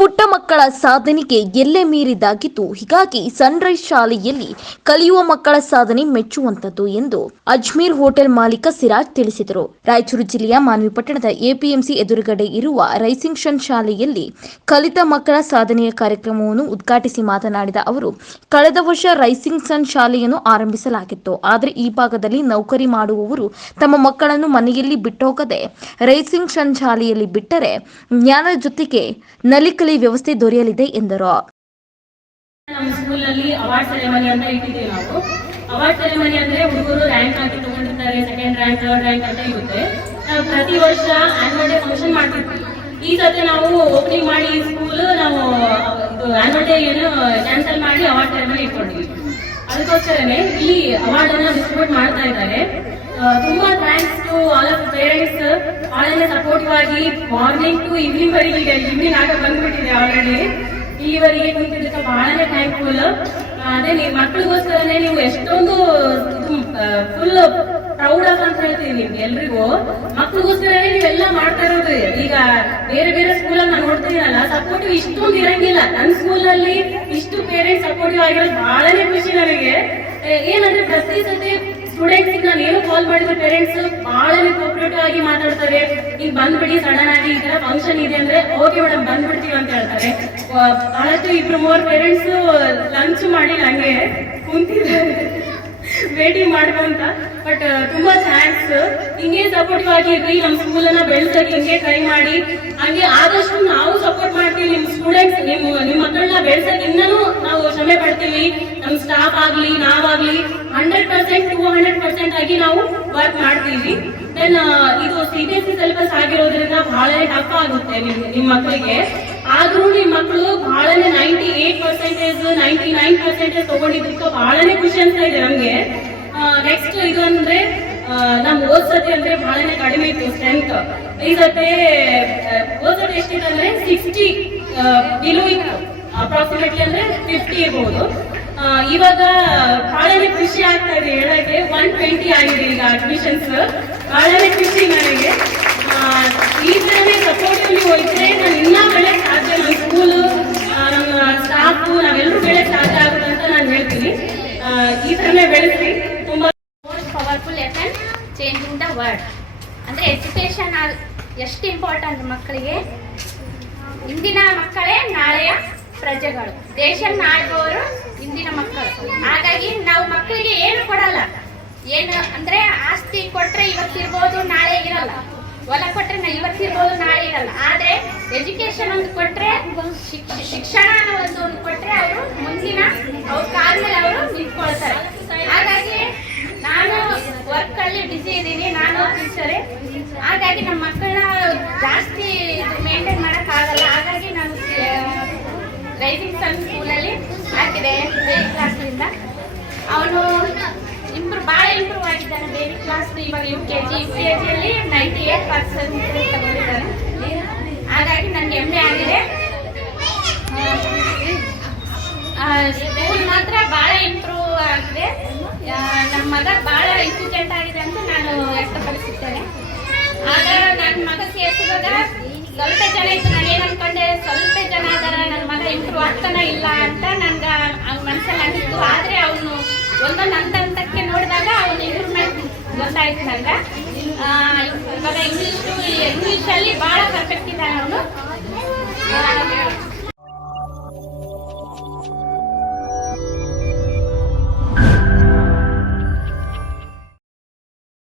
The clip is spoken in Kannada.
புட்ட ಮಕ್ಕಳ ಸಾಧನೆಗೆ ಎಲ್ಲೆ ಮೀರಿದಾಗಿತ್ತು ಹೀಗಾಗಿ ಸನ್ರೈಸ್ ಶಾಲೆಯಲ್ಲಿ ಕಲಿಯುವ ಮಕ್ಕಳ ಸಾಧನೆ ಮೆಚ್ಚುವಂತದ್ದು ಎಂದು ಅಜ್ಮೀರ್ ಹೋಟೆಲ್ ಮಾಲೀಕ ಸಿರಾಜ್ ತಿಳಿಸಿದರು. ರಾಯಚೂರು ಜಿಲ್ಲೆಯ ಮಾನ್ವಿ ಪಟ್ಟಣದ ಎಪಿಎಂಸಿ ಎದುರುಗಡೆ ಇರುವ ರೈಸಿಂಗ್ ಶನ್ ಶಾಲೆಯಲ್ಲಿ ಕಲಿತ ಮಕ್ಕಳ ಸಾಧನೆಯ ಕಾರ್ಯಕ್ರಮವನ್ನು ಉದ್ಘಾಟಿಸಿ ಮಾತನಾಡಿದ ಅವರು, ಕಳೆದ ವರ್ಷ ರೈಸಿಂಗ್ ಸನ್ ಶಾಲೆಯನ್ನು ಆರಂಭಿಸಲಾಗಿತ್ತು. ಆದರೆ ಈ ಭಾಗದಲ್ಲಿ ನೌಕರಿ ಮಾಡುವವರು ತಮ್ಮ ಮಕ್ಕಳನ್ನು ಮನೆಯಲ್ಲಿ ಬಿಟ್ಟೋಗದೆ ರೈಸಿಂಗ್ ಸನ್ ಶಾಲೆಯಲ್ಲಿ ಬಿಟ್ಟರೆ ಜ್ಞಾನದ ಜೊತೆಗೆ ನಲಿಕಲಿ ವ್ಯವಸ್ಥೆ ದೊರೆಯಲಿದೆ ಎಂದರು. ನಮ್ಮ ಸ್ಕೂಲಲ್ಲಿ ಅವಾರ್ಡ್ ಸೆರೆಮನಿ ಅಂತ ಇಟ್ಟಿದ್ದೀವಿ ನಾವು. ಅವಾರ್ಡ್ ಸೆರೆಮನಿ ಅಂದ್ರೆ ಹುಡುಗರು ರ್ಯಾಂಕ್ ಹಾಕಿ ತಗೊಂಡಿರ್ತಾರೆ ಸೆಕೆಂಡ್ ರ್ಯಾಂಕ್ ಥರ್ಡ್ ರ್ಯಾಂಕ್ ಅಂತ ಇರುತ್ತೆ. ನಾವು ಪ್ರತಿ ವರ್ಷ ಆನ್ಯುವಲ್ ಡೇ ಫಂಕ್ಷನ್ ಮಾಡ್ತಿರ್ತೀವಿ. ಈ ಸತಿ ನಾವು ಓಪನಿಂಗ್ ಮಾಡಿ ಈ ಸ್ಕೂಲ್ ನಾವು ಆನ್ಯುವಲ್ ಡೇ ಏನು ಕ್ಯಾನ್ಸಲ್ ಮಾಡಿ ಅವಾರ್ಡ್ ಸೆರೆಮನಿ ಇಟ್ಕೊಂಡಿದ್ವಿ. ಅದಕ್ಕೋಸ್ಕರನೇ ಇಲ್ಲಿ ಅವಾರ್ಡ್ ಅನ್ನ ಡಿಸ್ಟ್ರಿಬ್ಯೂಟ್ ಮಾಡ್ತಾ ಇದ್ದಾರೆ. ತುಂಬಾ ಥ್ಯಾಂಕ್ಸ್ ಸಪೋರ್ಟ್ ಸಪೋರ್ಟಿವ್ ಆಗಿ ಮಾರ್ನಿಂಗ್ ಟು ಈವ್ನಿಂಗ್ ವರೆಗೆ ಈವ್ನಿಂಗ್ ಆಗ ಬಂದ್ಬಿಟ್ಟಿದೆ ಆಲ್ರೆಡಿ ಈವರೆಗೆ ಕುಂತಿದ್ದಕ್ಕೆ ಬಹಳನೇ ಥ್ಯಾಂಕ್ಫುಲ್ ಅದೇ ನೀವು ಮಕ್ಕಳಿಗೋಸ್ಕರನೇ ನೀವು ಎಷ್ಟೊಂದು ಫುಲ್ ಪ್ರೌಡ್ ಆಫ್ ಅಂತ ಹೇಳ್ತೀವಿ ನಿಮ್ಗೆ ಎಲ್ರಿಗೂ. ಮಕ್ಕಳಿಗೋಸ್ಕರನೇ ನೀವೆಲ್ಲ ಮಾಡ್ತಾ ಇರೋದು. ಈಗ ಬೇರೆ ಬೇರೆ ಸ್ಕೂಲಲ್ಲಿ ನಾನು ನೋಡ್ತೀನಲ್ಲ ಸಪೋರ್ಟಿವ್ ಇಷ್ಟೊಂದು ಇರಂಗಿಲ್ಲ. ನನ್ನ ಸ್ಕೂಲಲ್ಲಿ ಇಷ್ಟು ಪೇರೆಂಟ್ಸ್ ಸಪೋರ್ಟಿವ್ ಆಗಿರೋದು ಬಹಳನೇ ಖುಷಿ ನನಗೆ. ಏನಂದ್ರೆ ಪ್ರತಿ ಸತಿ ಸ್ಟೂಡೆಂಟ್ಸ್ ನಾನು ಏನು ಕಾಲ್ ಮಾಡಿದ್ರು ಪೇರೆಂಟ್ಸ್ ಬಹಳನೇ ಕೋಪರೇಟಿವ್ ಆಗಿ ಮಾತಾಡ್ತಾರೆ ಈಗ ಬಂದ್ಬಿಡಿ ಸಡನ್ ಆಗಿ ಈ ತರ ಫಂಕ್ಷನ್ ಇದೆ ಅಂದ್ರೆ ಓಕೆ ಮೇಡಮ್ ಬಂದ್ಬಿಡ್ತೀವಿ ಅಂತ ಹೇಳ್ತಾರೆ. ಬಹಳಷ್ಟು ಇಬ್ರು ಮೂರ್ ಪೇರೆಂಟ್ಸ್ ಲಂಚ್ ಮಾಡಿ ನಂಗೆ ಕುಂತಿದ್ದಾರೆ ವೇಟಿಂಗ್ ಮಾಡ್ಕೊಂತ ಬಟ್ ತುಂಬಾ ಥ್ಯಾಂಕ್ಸ್ ಹಿಂಗೆ ಸಪೋರ್ಟಿವ್ ಆಗಿರ್ರಿ ನಮ್ಮ ಸ್ಕೂಲ್ ಅನ್ನ ಬೆಳೆಸಕ್ಕೆ ಹಿಂಗೆ ಟ್ರೈ ಮಾಡಿ. ಹಂಗೆ ಆದಷ್ಟು ನಾವು ಸಪೋರ್ಟ್ ಮಾಡ್ತೀವಿ ನಿಮ್ ಸ್ಟೂಡೆಂಟ್ಸ್ ನಿಮ್ ನಿಮ್ ಮಕ್ಕಳನ್ನ ಬೆಳೆಸಕ್ ಇನ್ನೂ ನಾವು ಶ್ರಮೆ ಪಡ್ತೀವಿ. ನಮ್ ಸ್ಟಾಫ್ ಆಗ್ಲಿ, ನಾವಾಗ್ಲಿ hundred percent two hundred percent ಆಗಿ ನಾವು ವರ್ಕ್ ಮಾಡ್ತೀವಿ. ದೆನ್ ಇದು C B S C syllabus ಆಗಿರೋದ್ರಿಂದ ಬಹಳನೇ ಟಫ್ ಆಗುತ್ತೆ ನಿಮ್ ನಿಮ್ ಮಕ್ಕಳಿಗೆ ಆದ್ರೂ ನಿಮ್ ಮಕ್ಕಳು ಬಹಳನೇ ninety eight percentage ninety nine percentage ತಗೊಂಡಿದ್ದಕ್ಕೆ ಬಹಳನೇ ಖುಷಿ ಅಂತ ಇದೆ ನಮ್ಗೆ. ನೆಕ್ಸ್ಟ್ ಇದು ಅಂದ್ರೆ ನಮ್ ಓದ್ಸತಿ ಅಂದ್ರೆ ಬಹಳನೇ ಕಡಿಮೆ ಇತ್ತು ಸ್ಟ್ರೆಂತ್ ಈ ಸತಿ ಓದ್ ಎಷ್ಟಿದೆ ಅಂದ್ರೆ ಸಿಕ್ಸ್ಟಿ ಬಿಲೋ ಇತ್ತು. ಅಪ್ರಾಕ್ಸಿಮೇಟ್ಲಿ ಅಂದ್ರೆ ಫಿಫ್ಟಿ ಇರ್ಬೋದು. ಇವಾಗ ಬಹಳನೇ ಖುಷಿ ಆಗ್ತಾ ಇದೆ ಹೇಳಕ್ಕೆ. ಒನ್ ಟ್ವೆಂಟಿ ಆಗಿದೆ ಈಗ ಅಡ್ಮಿಷನ್ಸ್ ಬಹಳನೇ ಖುಷಿ ನನಗೆ. ಈ ತರನೇ ಸಪೋರ್ಟ್ ನೀವು ಇದ್ರೆ ನಾನು ಇನ್ನ ಬೆಳೆ ಸಾಧ್ಯ. ನಮ್ಮ ಸ್ಕೂಲು ನಮ್ಮ ಸ್ಟಾಫ್ ನಾವೆಲ್ಲರೂ ಬೆಳೆ ಸಾಧ್ಯ ಆಗುತ್ತೆ ಅಂತ ನಾನು ಹೇಳ್ತೀನಿ. ಈ ತರನೇ ಬೆಳೆಸಿ. ತುಂಬಾ most powerful change changing the world ಅಂದರೆ ಎಜುಕೇಷನ್ ಎಷ್ಟು ಇಂಪಾರ್ಟೆಂಟ್ ಮಕ್ಕಳಿಗೆ? ಇಂದಿನ ಮಕ್ಕಳೇ ನಾಳೆಯ ಪ್ರಜೆಗಳು. ದೇಶ ಆಳುವವರು ಇಂದಿನ ಮಕ್ಕಳು. ಹಾಗಾಗಿ ನಾವು ಮಕ್ಕಳಿಗೆ ಏನು ಕೊಡಲ್ಲ. ಏನು ಅಂದ್ರೆ ಆಸ್ತಿ ಕೊಟ್ರೆ ಇವತ್ತಿರ್ಬೋದು, ನಾಳೆ ಇರಲ್ಲ. ಹೊಲ ಕೊಟ್ರೆ ಇವತ್ತಿರ್ಬೋದು, ನಾಳೆ ಇರಲ್ಲ. ಆದ್ರೆ ಎಜುಕೇಶನ್ ಒಂದು ಕೊಟ್ರೆ ಶಿಕ್ಷ- ಶಿಕ್ಷಣ ಒಂದು ಒಂದು ಕೊಟ್ರೆ ಅವರು ಮುಂದಿನ ಅವ್ರ ಕಾಲ ಮೇಲೆ ಅವರು ನಿಂತ್ಕೊಳ್ತಾರೆ. ಹಾಗಾಗಿ ನಾನು ವರ್ಕ್ ಅಲ್ಲಿ ಬಿಸಿ ಇದ್ದೀನಿ ನಾನು ಟೀಚರ್ ಹಾಗಾಗಿ ನಮ್ಮ ಮಕ್ಕಳನ್ನ ಜಾಸ್ತಿ ಮೇಂಟೈನ್ ಮಾಡಕ್ ಆಗಲ್ಲ ಹಾಗಾಗಿ ನಾನು ರೈಸಿಂಗ್ ಸನ್ ಸ್ಕೂಲಲ್ಲಿ ಹಾಕಿದೆ ಬೇರೆ ಕ್ಲಾಸ್ನಿಂದ ಅವನು ಇಂಪ್ರೂವ್ ಭಾಳ ಬೇರೆ ಕ್ಲಾಸ್ ಇವಾಗ U K G U K ಜಿಯಲ್ಲಿ ನೈಂಟಿ ಏಟ್ ಪರ್ಸೆಂಟ್ ತಗೊಂಡಿದ್ದಾನೆ ಹಾಗಾಗಿ ನನಗೆ ಹೆಮ್ಮೆ ಆಗಿದೆ. ಸ್ಕೂಲ್ ಮಾತ್ರ ಭಾಳ ಇಂಪ್ರೂವ್ ಆಗಿದೆ. ನಮ್ಮ ಮಗ ಭಾಳ ಇಂಟೆಲಿಜೆಂಟ್ ಆಗಿದೆ ಅಂತ ನಾನು ವ್ಯಕ್ತಪಡಿಸುತ್ತೇನೆ. ಆಗ ನನ್ನ ಮಗ ಸೇರಿಸಿದಾಗ ಸ್ವಲ್ಪ ಜನ ಇತ್ತು ನಾನು ಏನು ಅನ್ಕೊಂಡೆ? ಸ್ವಲ್ಪ ಜನ ಅದರ ನನ್ನ ಮಗ ಇಂಪ್ರೂವ್ ಆಗ್ತಾನೆ ಇಲ್ಲ ಅಂತ ನನ್ಗೆ ಅವ್ನ ಮನಸ್ಸಲ್ಲಿ ಅನಿಸ್ತು. ಆದರೆ ಅವನು ಒಂದೊಂದು ಹಂತ ಹಂತಕ್ಕೆ ನೋಡಿದಾಗ ಅವನ ಇಂಪ್ರೂವ್ಮೆಂಟ್ ಗೊತ್ತಾಯ್ತು ನನಗೆ ಇವಾಗ ಇಂಗ್ಲೀಷು ಇಂಗ್ಲೀಷಲ್ಲಿ ಭಾಳ ಪರ್ಫೆಕ್ಟ್ ಇದ್ದಾನೆ ಅವನು.